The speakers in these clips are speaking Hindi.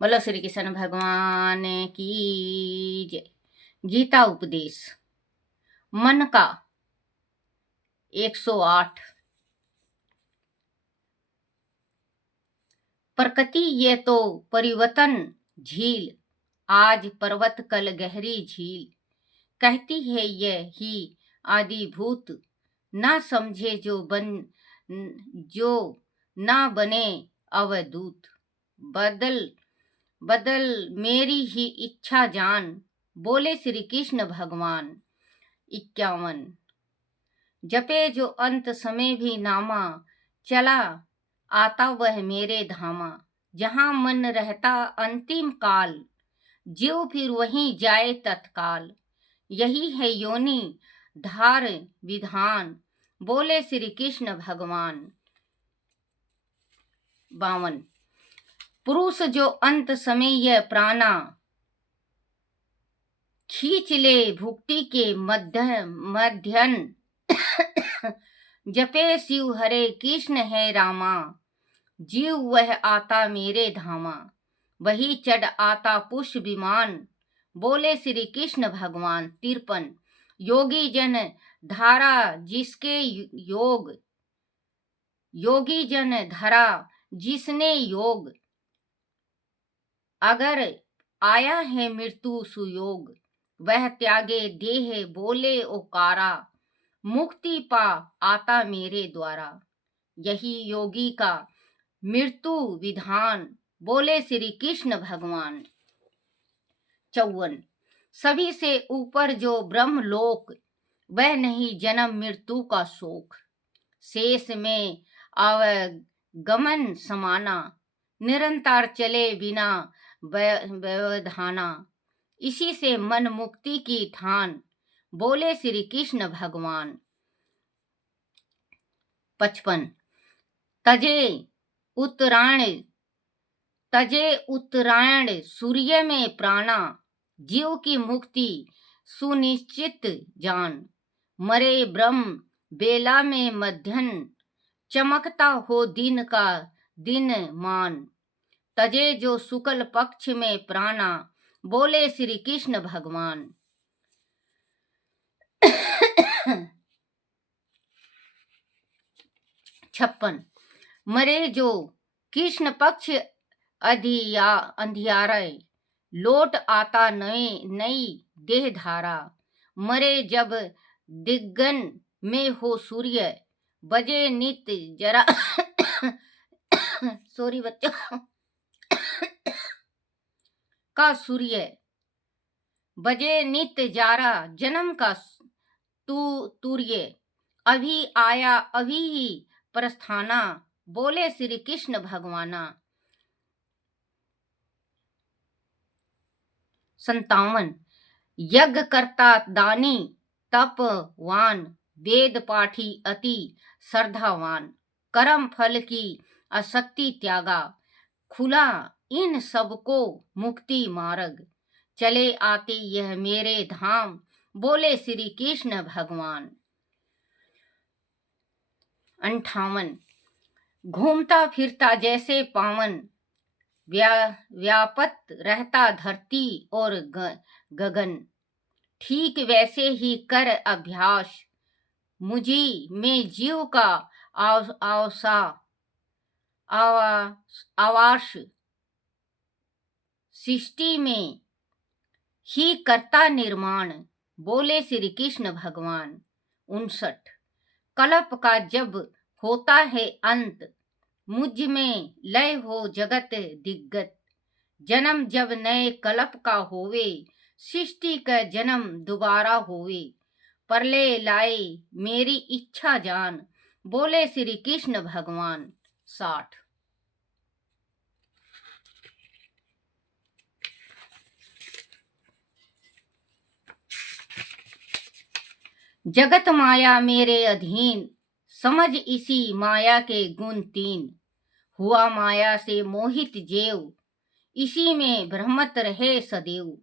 बोलो श्री कृष्ण भगवान की जय। गीता उपदेश मन का 108। प्रकृति ये तो परिवर्तन झील, आज पर्वत कल गहरी झील। कहती है ये ही आदिभूत, ना समझे जो ना बने अवधूत। बदल बदल मेरी ही इच्छा जान, बोले श्री कृष्ण भगवान। 51। जपे जो अंत समय भी नामा, चला आता वह मेरे धामा। जहाँ मन रहता अंतिम काल, जीव फिर वहीं जाए तत्काल। यही है योनि धार विधान, बोले श्री कृष्ण भगवान। 52। पुरुष जो अंत समय यह प्राणा, खींच ले भुक्ति के मध्यन। जपे शिव हरे कृष्ण है रामा, जीव वह आता मेरे धामा। वही चढ़ आता पुष्प विमान, बोले श्री कृष्ण भगवान। 53। योगी जन धारा जिसके योग, योगी जन धरा जिसने योग। अगर आया है मृत्यु सुयोग, वह त्यागे देह बोले ओकारा। मुक्ति पा आता मेरे द्वारा, यही योगी का मृत्यु विधान, बोले श्री कृष्ण भगवान। 54। सभी से ऊपर जो ब्रह्म लोक, वह नहीं जन्म मृत्यु का शोक। शेष में अवगमन समाना, निरंतर चले बिना व्यवधाना। इसी से मन मुक्ति की ठान, बोले श्री कृष्ण भगवान। 55। तजे उत्तरायण सूर्य में प्राणा, जीव की मुक्ति सुनिश्चित जान। मरे ब्रह्म बेला में मध्यन, चमकता हो दिन का दिन मान। तजे जो शुक्ल पक्ष में प्राणा, बोले श्री कृष्ण भगवान। 56। मरे जो कृष्ण पक्ष अंधियारे, लोट आता नई देह धारा। मरे जब दिग्गन में हो सूर्य, बजे नित्य जरा सॉरी बच्चों का सूर्य, बजे नित्य जारा जन्म का तूर्य। अभी आया अभी ही प्रस्थाना, बोले श्री कृष्ण भगवाना। 57। यज्ञ करता दानी तपवान, वेद पाठी अति श्रद्धावान। कर्म फल की आसक्ति त्यागा, खुला इन सबको मुक्ति मार्ग। चले आते यह मेरे धाम, बोले श्री कृष्ण भगवान। 58। घूमता फिरता जैसे पावन, व्यापत रहता धरती और गगन। ठीक वैसे ही कर अभ्यास, मुझी में जीव का आवास। सृष्टि में ही करता निर्माण, बोले श्री कृष्ण भगवान। 59। कल्प का जब होता है अंत, मुझ में लय हो जगत दिग्गत। जन्म जब नए कल्प का होवे, सृष्टि का जन्म दोबारा होवे। परले लाए मेरी इच्छा जान, बोले श्री कृष्ण भगवान। 60। जगत माया मेरे अधीन, समझ इसी माया के गुण 3। हुआ माया से मोहित जेव, इसी में भ्रमत रहे सदैव।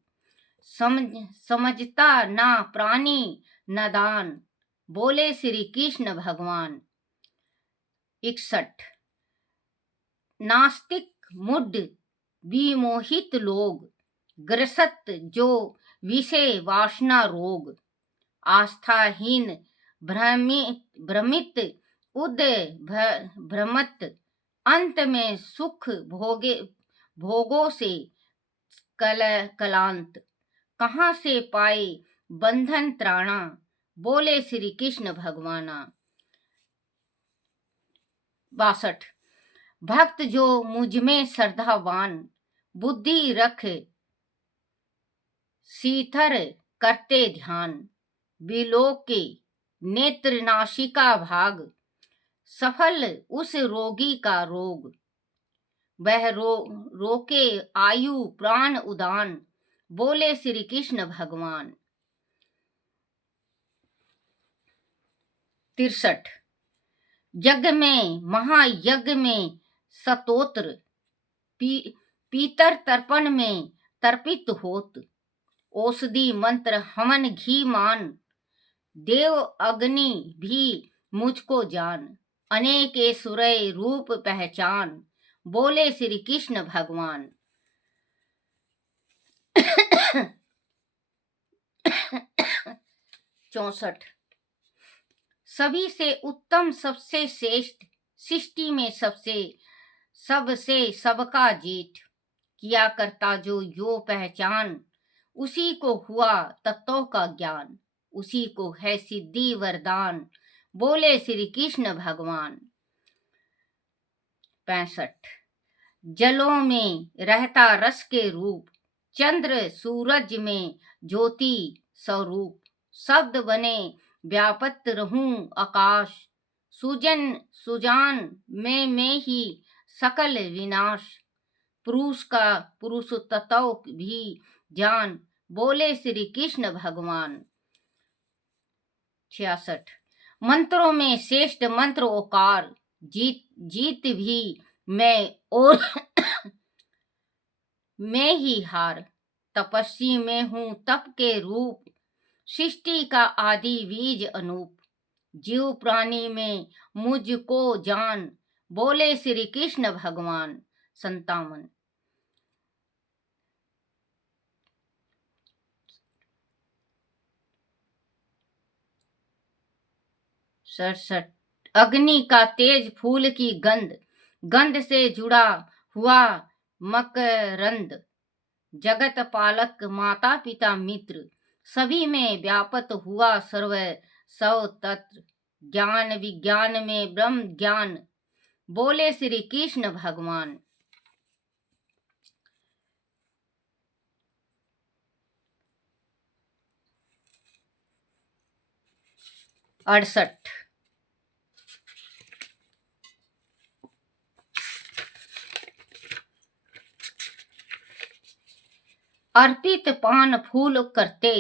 समझता ना प्राणी नादान, बोले श्री कृष्ण भगवान। 61। नास्तिक मूढ़ विमोहित लोग, ग्रसत जो विषय वासना रोग, आस्थाहीन भ्रमित उदय भ्रमत, अंत में सुख भोगों से कलांत, कहाँ से पाए बंधन त्राणा, बोले श्री कृष्ण भगवाना। 62। भक्त जो मुझ में श्रद्धावान, बुद्धि रख शीथर करते ध्यान, विलोके नेत्र नासिका भाग, सफल उस रोगी का रोग, वह रोके आयु प्राण उदान, बोले श्री कृष्ण भगवान। 63। यज्ञ में महायज्ञ में स्तोत्र, पीतर तर्पण में तर्पित होत, औषधि मंत्र हवन घी मान, देव अग्नि भी मुझको जान, अनेक सुरय रूप पहचान, बोले श्री कृष्ण भगवान। 64। सभी से उत्तम सबसे श्रेष्ठ, सृष्टि में सबसे सबका जेठ, किया करता जो यो पहचान, उसी को हुआ तत्वों का ज्ञान, उसी को है सिद्धि वरदान, बोले श्री कृष्ण भगवान। 65। जलों में रहता रस के रूप, चंद्र सूरज में ज्योति स्वरूप, शब्द बने व्यापत रहूं आकाश, सुजान में ही सकल विनाश, पुरुष तत्व भी जान, बोले श्री कृष्ण भगवान। 66। मंत्रों में श्रेष्ठ मंत्र ओकार, जीत भी मैं और मैं ही हार, तपस्वी में हूँ तप के रूप, सृष्टि का आदि बीज अनूप, जीव प्राणी में मुझको जान, बोले श्री कृष्ण भगवान। 57। 67। अग्नि का तेज फूल की गंध, गंध से जुड़ा हुआ मकरंद, जगत पालक माता पिता मित्र, सभी में व्यापत हुआ सर्व तत्व, ज्ञान विज्ञान में ब्रह्म ज्ञान, बोले श्री कृष्ण भगवान। 68। अर्पित पान फूल करते,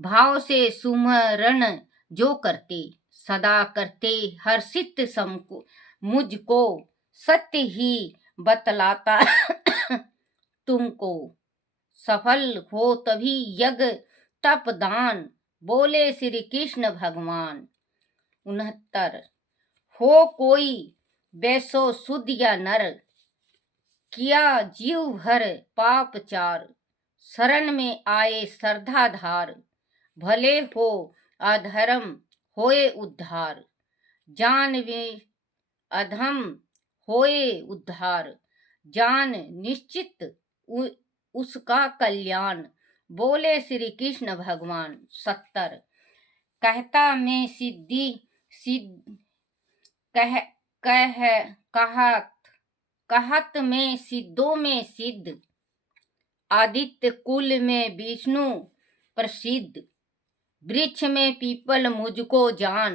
भाव से सुमरण जो करते, सदा करते हर्षित समको, मुझको सत्य ही बतलाता तुमको, सफल हो तभी यज्ञ तप दान, बोले श्री कृष्ण भगवान। 69। हो कोई वैसो शुद्ध या नर, किया जीव भर पाप चार, शरण में आए श्रद्धाधार, भले हो अधर्म होए उद्धार, जानवे अधम होए उद्धार, जान निश्चित उसका कल्याण, बोले श्री कृष्ण भगवान। 70। कहता मैं कहत में सिद्धों में सिद्ध, आदित्य कुल में विष्णु प्रसिद्ध, वृक्ष में पीपल मुझको जान,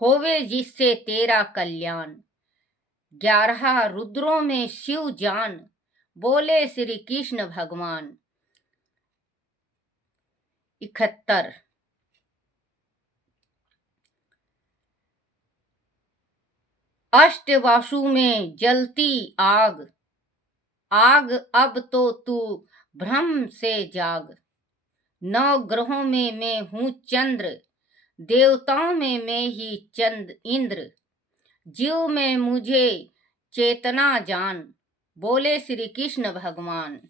होवे जिससे तेरा कल्याण, 11 रुद्रों में शिव जान, बोले श्री कृष्ण भगवान। 71। अष्टवासु में जलती आग, आग अब तो तू भ्रम से जाग, 9 ग्रहों में मैं हूँ चंद्र, देवताओं में मैं ही चंद इंद्र, जीव में मुझे चेतना जान, बोले श्री कृष्ण भगवान।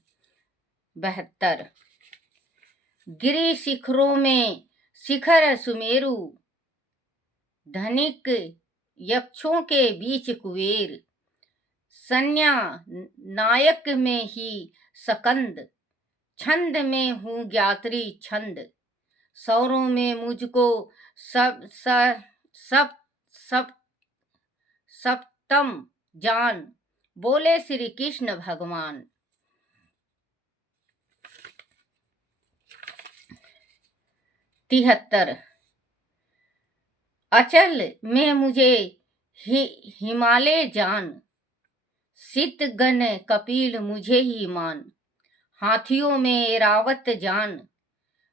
72। गिरि शिखरों में शिखर सुमेरु, धनिक यक्षों के बीच कुबेर, संज्ञा नायक में ही सकंद, छंद में हूँ ज्ञात्री छंद, सौरों में मुझको सब सब सब सप्तम जान, बोले श्री कृष्ण भगवान। 73। अचल में मुझे हिमालय जान, सिद्ध गण कपिल मुझे ही मान, हाथियों में एरावत जान,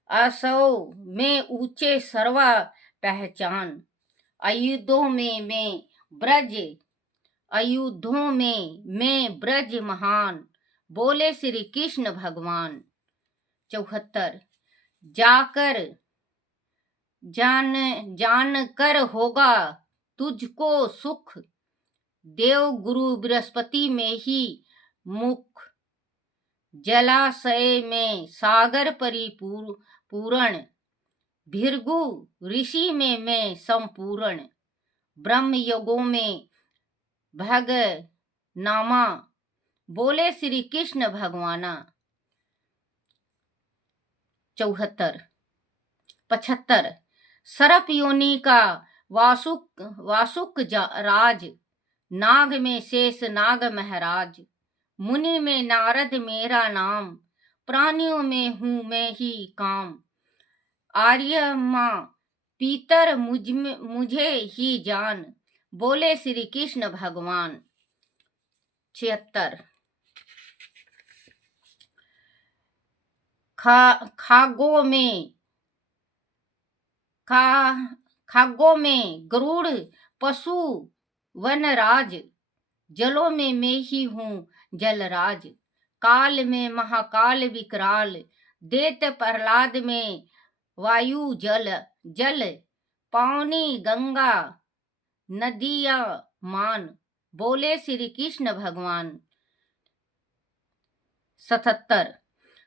असौ में ऊंचे सर्वा पहचान, अयुद्धों में मैं ब्रज महान, बोले श्री कृष्ण भगवान। 74। जाकर जान कर होगा तुझको सुख, देव गुरु बृहस्पति में ही मुख, जलाशय में सागर परिपूर्ण, भृगु ऋषि में मैं संपूर्ण, ब्रह्म योगों में भग नामा, बोले श्री कृष्ण भगवाना। 74। 75। सर्प योनि का वासुक राज, नाग में शेष नाग महाराज, मुनि में नारद मेरा नाम, प्राणियों में हूँ मैं ही काम, आर्य माँ पीतर मुझे ही जान, बोले श्री कृष्ण भगवान। 76। खागों में गरुड़ पशु वनराज, जलों में मैं ही हूँ जलराज, काल में महाकाल विकराल, देत प्रहलाद में वायु जल, पानी गंगा नदिया मान, बोले श्री कृष्ण भगवान। 77।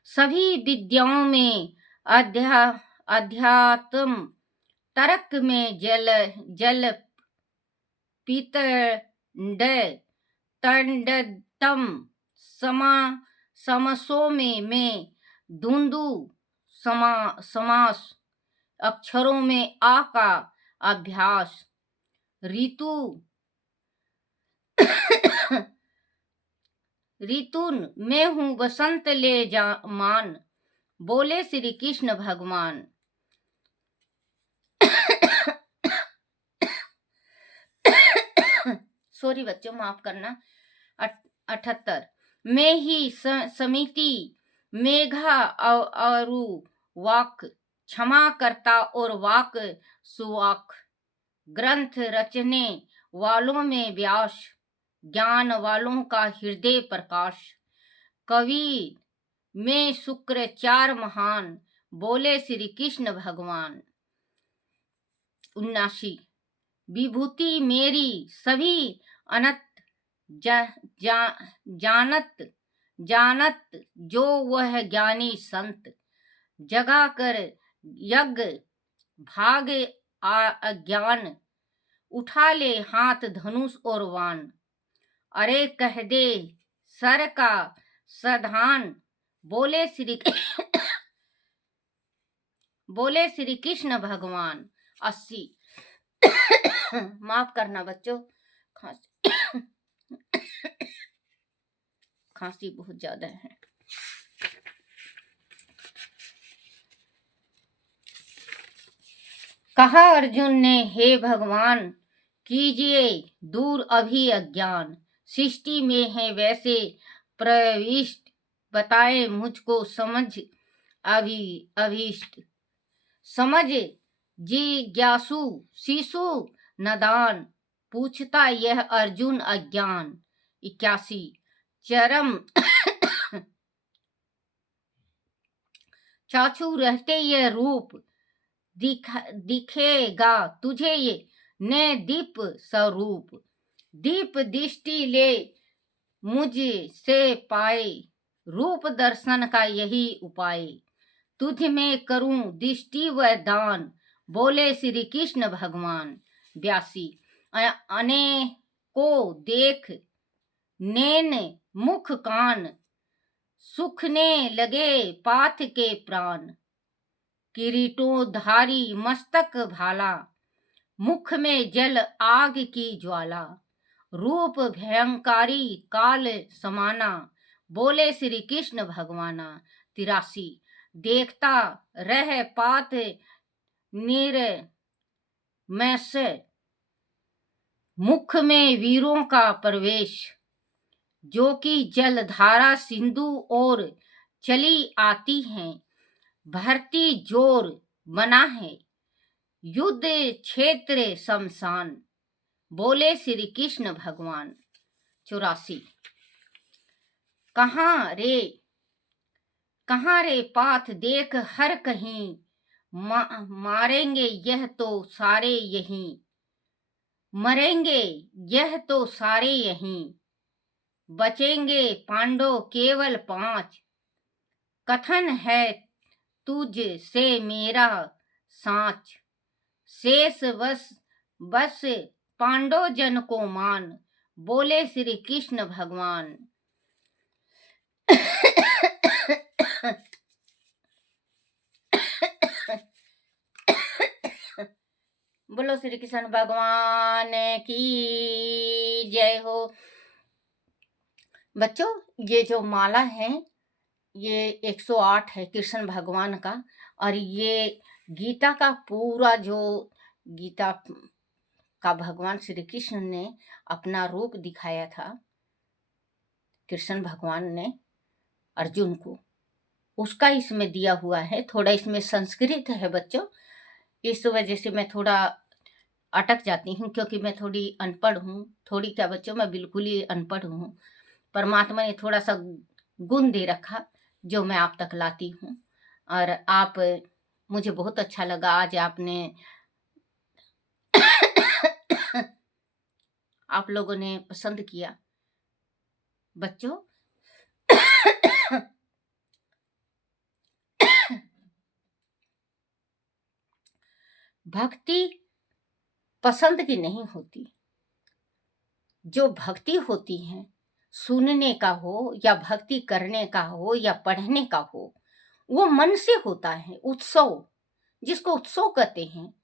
सभी विद्याओं में अध्यात्म, तर्क में जल पीतंड, तंडतम, समसों में मैं धुंधु समास, अक्षरों में आ का अभ्यास, ऋतुन में हूँ बसंत ले जा मान, बोले श्री कृष्ण भगवान। सॉरी बच्चों, माफ करना। 78। मैं ही समिति मेघा और वाक, क्षमा करता और वाक सुवाक, ग्रंथ रचने वालों में व्यास, ज्ञान वालों का हृदय प्रकाश, कवि में शुक्र चार महान, बोले श्री कृष्ण भगवान। 79। विभूति मेरी सभी अनंत जानत जो वह ज्ञानी संत, जगा कर यज्ञ भाग अज्ञान, उठा ले हाथ धनुष और वान, अरे कह दे सर का साधान, बोले श्री कृष्ण भगवान। 80। माफ करना बच्चों, खांसी बहुत ज्यादा है। कहा अर्जुन ने, हे भगवान कीजिए दूर अभी अज्ञान, सृष्टि में है वैसे प्रविष्ट, बताए मुझको समझ अभीष्ट, समझ जिज्ञासु शिशु नदान, पूछता यह अर्जुन अज्ञान। 81। चरम चाचू रहते यह रूप, दिखेगा तुझे ये ने दीप स्वरूप, दीप दृष्टि ले मुझ से पाए, रूप दर्शन का यही उपाय, तुझ में करूं दृष्टि व दान, बोले श्री कृष्ण भगवान। 82। अने को देख नैन मुख कान, सुखने लगे पाथ के प्राण, किरीटोधारी मस्तक भाला, मुख में जल आग की ज्वाला, रूप भयंकारी काल समाना, बोले श्री कृष्ण भगवाना। 83। देखता रह पात निर में से, मुख में वीरों का प्रवेश, जो कि जलधारा सिंधु और चली आती है, भरती जोर बना है युद्ध क्षेत्र शमशान, बोले श्री कृष्ण भगवान। 84। कहाँ रे पाथ देख हर कहीं, मारेंगे यह तो सारे यहीं, मरेंगे यह तो सारे यहीं, बचेंगे पांडव केवल 5, कथन है तुझ से मेरा साच, शेष बस पांडव जन को मान, बोले श्री कृष्ण भगवान। बोलो श्री कृष्ण भगवान की जय हो। बच्चों, ये जो माला है ये 108 है कृष्ण भगवान का, और ये गीता का पूरा जो गीता का भगवान श्री कृष्ण ने अपना रूप दिखाया था, कृष्ण भगवान ने अर्जुन को, उसका इसमें दिया हुआ है। थोड़ा इसमें संस्कृत है बच्चों, इस वजह से मैं थोड़ा अटक जाती हूँ, क्योंकि मैं थोड़ी अनपढ़ हूँ। थोड़ी क्या बच्चों, मैं बिल्कुल ही अनपढ़ हूँ। परमात्मा ने थोड़ा सा गुण दे रखा जो मैं आप तक लाती हूँ, और आप, मुझे बहुत अच्छा लगा आज आपने आप लोगों ने पसंद किया बच्चों। भक्ति पसंद की नहीं होती, जो भक्ति होती है सुनने का हो या भक्ति करने का हो या पढ़ने का हो, वो मन से होता है। उत्सव, जिसको उत्सव कहते हैं,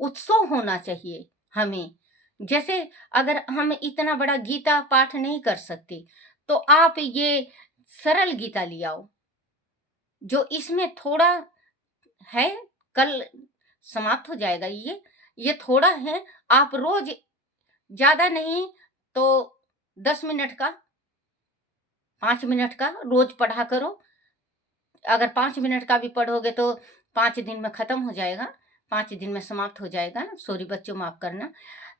उत्सव होना चाहिए हमें। जैसे अगर हम इतना बड़ा गीता पाठ नहीं कर सकते, तो आप ये सरल गीता ले आओ, जो इसमें थोड़ा है, कल समाप्त हो जाएगा। ये थोड़ा है, आप रोज ज्यादा नहीं तो 10 मिनट का, 5 मिनट का रोज पढ़ा करो। अगर 5 मिनट का भी पढ़ोगे तो 5 दिन में खत्म हो जाएगा, 5 दिन में समाप्त हो जाएगा। सॉरी बच्चों, माफ करना।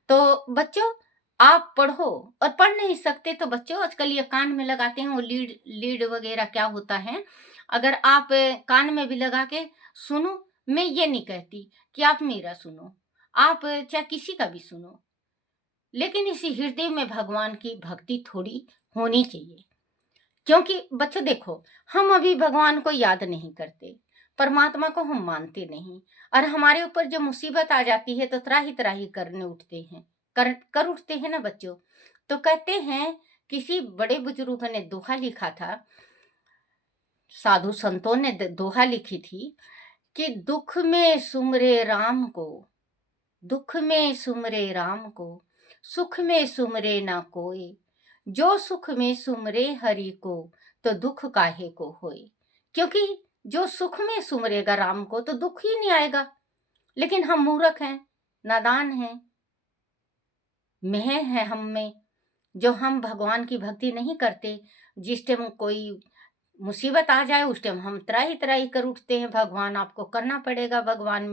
तो बच्चों, आप पढ़ो, और पढ़ नहीं सकते तो बच्चों आजकल ये कान में लगाते हैं वो लीड वगैरह क्या होता है, अगर आप कान में भी लगा के सुनो। मैं ये नहीं कहती कि आप मेरा सुनो, आप चाहे किसी का भी सुनो, लेकिन इसी हृदय में भगवान की भक्ति थोड़ी होनी चाहिए। क्योंकि बच्चों देखो, हम अभी भगवान को याद नहीं करते, परमात्मा को हम मानते नहीं, और हमारे ऊपर जो मुसीबत आ जाती है तो त्राही त्राही करने उठते हैं, कर उठते हैं ना बच्चों। तो कहते हैं, किसी बड़े बुजुर्ग ने दोहा लिखा था, साधु संतों ने दोहा लिखी थी कि दुख में सुमरे राम को, दुख में सुमरे राम को, सुख में सुमरे ना कोई, जो सुख में सुमरे हरि को, तो दुख काहे को होए। क्योंकि जो सुख में सुमरेगा राम को तो दुख ही नहीं आएगा। लेकिन हम मूर्ख हैं, नादान हैं, मेह है हम में, जो हम भगवान की भक्ति नहीं करते। जिस टाइम कोई मुसीबत आ जाए उस टाइम हम त्राही त्राही कर उठते हैं, भगवान आपको करना पड़ेगा, भगवान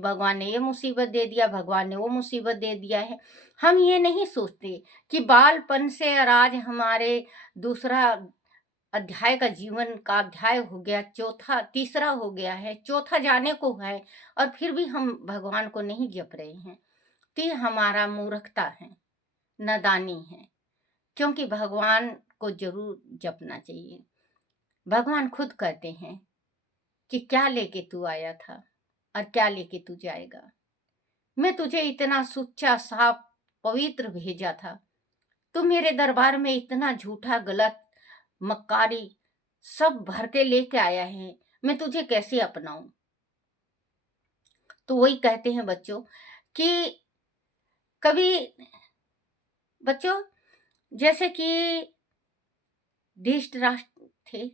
भगवान ने ये मुसीबत दे दिया, भगवान ने वो मुसीबत दे दिया है। हम ये नहीं सोचते कि बालपन से और आज हमारे दूसरा अध्याय का जीवन का अध्याय हो गया, तीसरा हो गया है, चौथा जाने को है, और फिर भी हम भगवान को नहीं जप रहे हैं। तो ये हमारा मूर्खता है, नादानी है। क्योंकि भगवान को जरूर जपना चाहिए। भगवान खुद कहते हैं कि क्या लेके तू आया था और क्या लेके तू जाएगा। मैं तुझे इतना सुच्चा साफ पवित्र भेजा था, तू मेरे दरबार में इतना झूठा गलत मक्कारी सब भर के लेके आया है, मैं तुझे कैसे अपनाऊं। तो वही कहते हैं बच्चों कि कभी बच्चों जैसे कि धृष्ट राष्ट्र थे,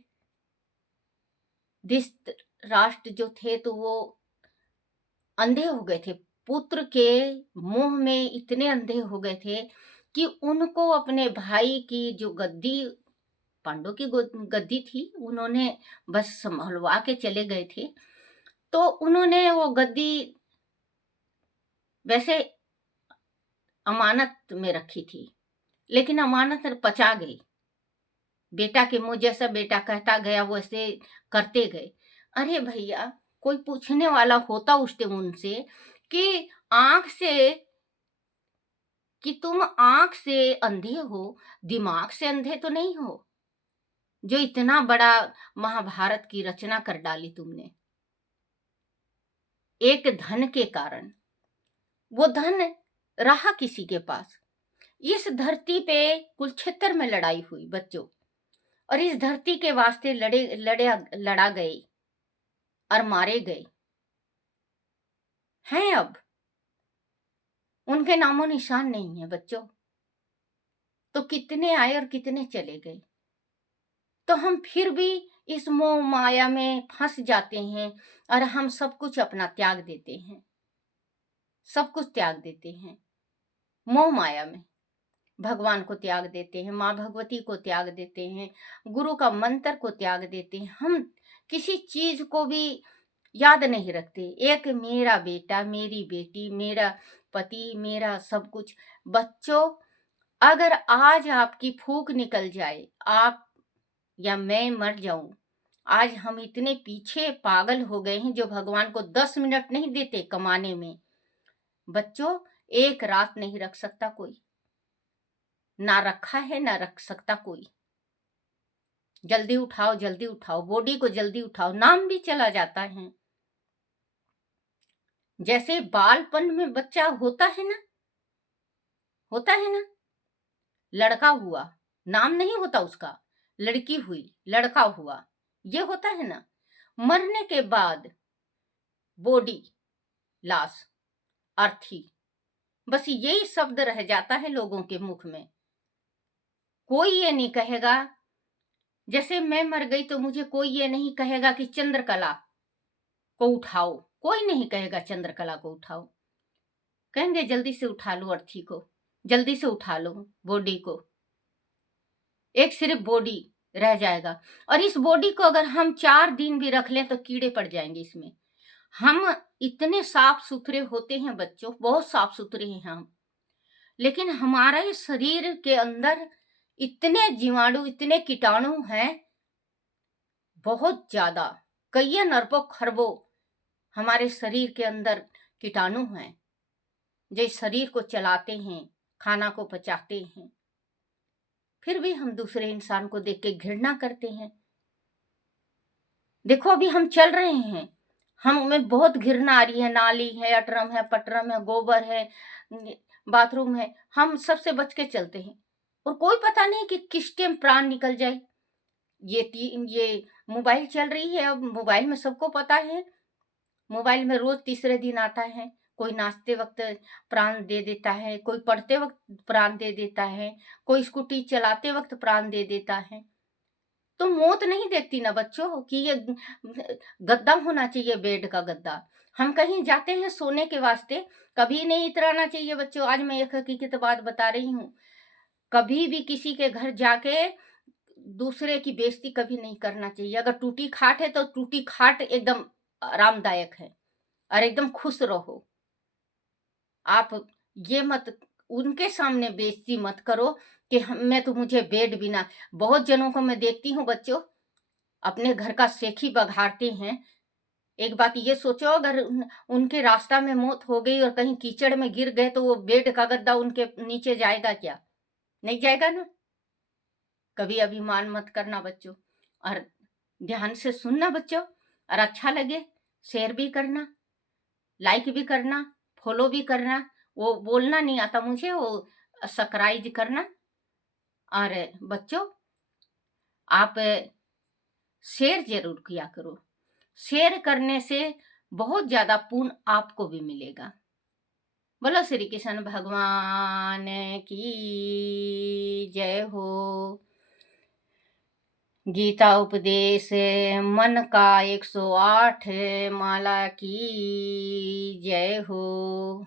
धृष्ट राष्ट्र जो थे तो वो अंधे हो गए थे, पुत्र के मोह में इतने अंधे हो गए थे कि उनको अपने भाई की जो गद्दी, पांडव की गद्दी थी, उन्होंने बस संभलवा के चले गए थे। तो उन्होंने वो गद्दी वैसे अमानत में रखी थी, लेकिन अमानत पचा गई। बेटा के मुंह जैसा बेटा कहता गया वैसे करते गए। अरे भैया, कोई पूछने वाला होता उस टाइम उनसे कि आंख से, कि तुम आंख से अंधे हो, दिमाग से अंधे तो नहीं हो, जो इतना बड़ा महाभारत की रचना कर डाली तुमने एक धन के कारण। वो धन रहा किसी के पास। इस धरती पे कुरुक्षेत्र में लड़ाई हुई बच्चों, और इस धरती के वास्ते लड़ा गए और मारे गए हैं। अब उनके नामो निशान नहीं है बच्चों। तो कितने आए और कितने चले गए। तो हम फिर भी इस मोह माया में फंस जाते हैं और हम सब कुछ अपना त्याग देते हैं, सब कुछ त्याग देते हैं मोह माया में। भगवान को त्याग देते हैं, माँ भगवती को त्याग देते हैं, गुरु का मंत्र को त्याग देते हैं। हम किसी चीज को भी याद नहीं रखते। एक मेरा बेटा, मेरी बेटी, मेरा पति, मेरा सब कुछ। बच्चों, अगर आज आपकी फूंक निकल जाए, आप या मैं मर जाऊं, आज हम इतने पीछे पागल हो गए हैं जो भगवान को 10 मिनट नहीं देते कमाने में। बच्चों, एक रात नहीं रख सकता कोई, ना रखा है ना रख सकता कोई। जल्दी उठाओ, जल्दी उठाओ, बॉडी को जल्दी उठाओ, नाम भी चला जाता है। जैसे बालपन में बच्चा होता है ना, होता है ना, लड़का हुआ नाम नहीं होता उसका, लड़की हुई लड़का हुआ, ये होता है ना। मरने के बाद बॉडी, लाश, अर्थी, बस यही शब्द रह जाता है लोगों के मुख में। कोई ये नहीं कहेगा, जैसे मैं मर गई तो मुझे कोई ये नहीं कहेगा कि चंद्रकला को उठाओ, कोई नहीं कहेगा चंद्रकला को उठाओ। कहेंगे जल्दी से उठा लो अर्थी को, जल्दी से उठा लो बॉडी को। एक सिर्फ बॉडी रह जाएगा, और इस बॉडी को अगर हम 4 दिन भी रख लें तो कीड़े पड़ जाएंगे इसमें। हम इतने साफ सुथरे होते हैं बच्चों, बहुत साफ सुथरे हैं हम, लेकिन हमारे शरीर के अंदर इतने जीवाणु, इतने कीटाणु हैं, बहुत ज्यादा, कई अरबों खरबों हमारे शरीर के अंदर कीटाणु हैं जो शरीर को चलाते हैं, खाना को पचाते हैं। फिर भी हम दूसरे इंसान को देख के घृणा करते हैं। देखो अभी हम चल रहे हैं, हमें बहुत घृणा आ रही है। नाली है, अटरम है, पटरम है, गोबर है, बाथरूम है, हम सबसे बच के चलते हैं, और कोई पता नहीं कि किस टाइम प्राण निकल जाए। ये मोबाइल चल रही है, अब मोबाइल में सबको पता है, मोबाइल में रोज तीसरे दिन आता है। कोई नाचते वक्त प्राण दे देता है, कोई पढ़ते वक्त प्राण दे देता है, कोई स्कूटी चलाते वक्त प्राण दे देता है। तो मौत नहीं देखती ना बच्चों कि ये गद्दा होना चाहिए, बेड का गद्दा। हम कहीं जाते हैं सोने के वास्ते, कभी नहीं इतराना चाहिए बच्चों। आज मैं एक हकीकत बात बता रही हूँ, कभी भी किसी के घर जाके दूसरे की बेइज्जती कभी नहीं करना चाहिए। अगर टूटी खाट है तो टूटी खाट एकदम आरामदायक है, और एकदम खुश रहो। आप ये मत उनके सामने बेइज्जती मत करो कि मैं तो, मुझे बेड बिना। बहुत जनों को मैं देखती हूँ बच्चों, अपने घर का सेखी बघाड़ते हैं। एक बात ये सोचो, अगर उनके रास्ता में मौत हो गई और कहीं कीचड़ में गिर गए तो वो बेड का गद्दा उनके नीचे जाएगा क्या? नहीं जाएगा ना। कभी अभिमान मत करना बच्चों, और ध्यान से सुनना बच्चों, और अच्छा लगे शेयर भी करना, लाइक भी करना, फॉलो भी करना। वो बोलना नहीं आता मुझे, वो सब्सक्राइब करना। और बच्चों आप शेयर जरूर किया करो, शेयर करने से बहुत ज्यादा पुण्य आपको भी मिलेगा। बोलो श्री कृष्ण भगवान की जय हो। गीता उपदेश मन का 108 माला की जय हो।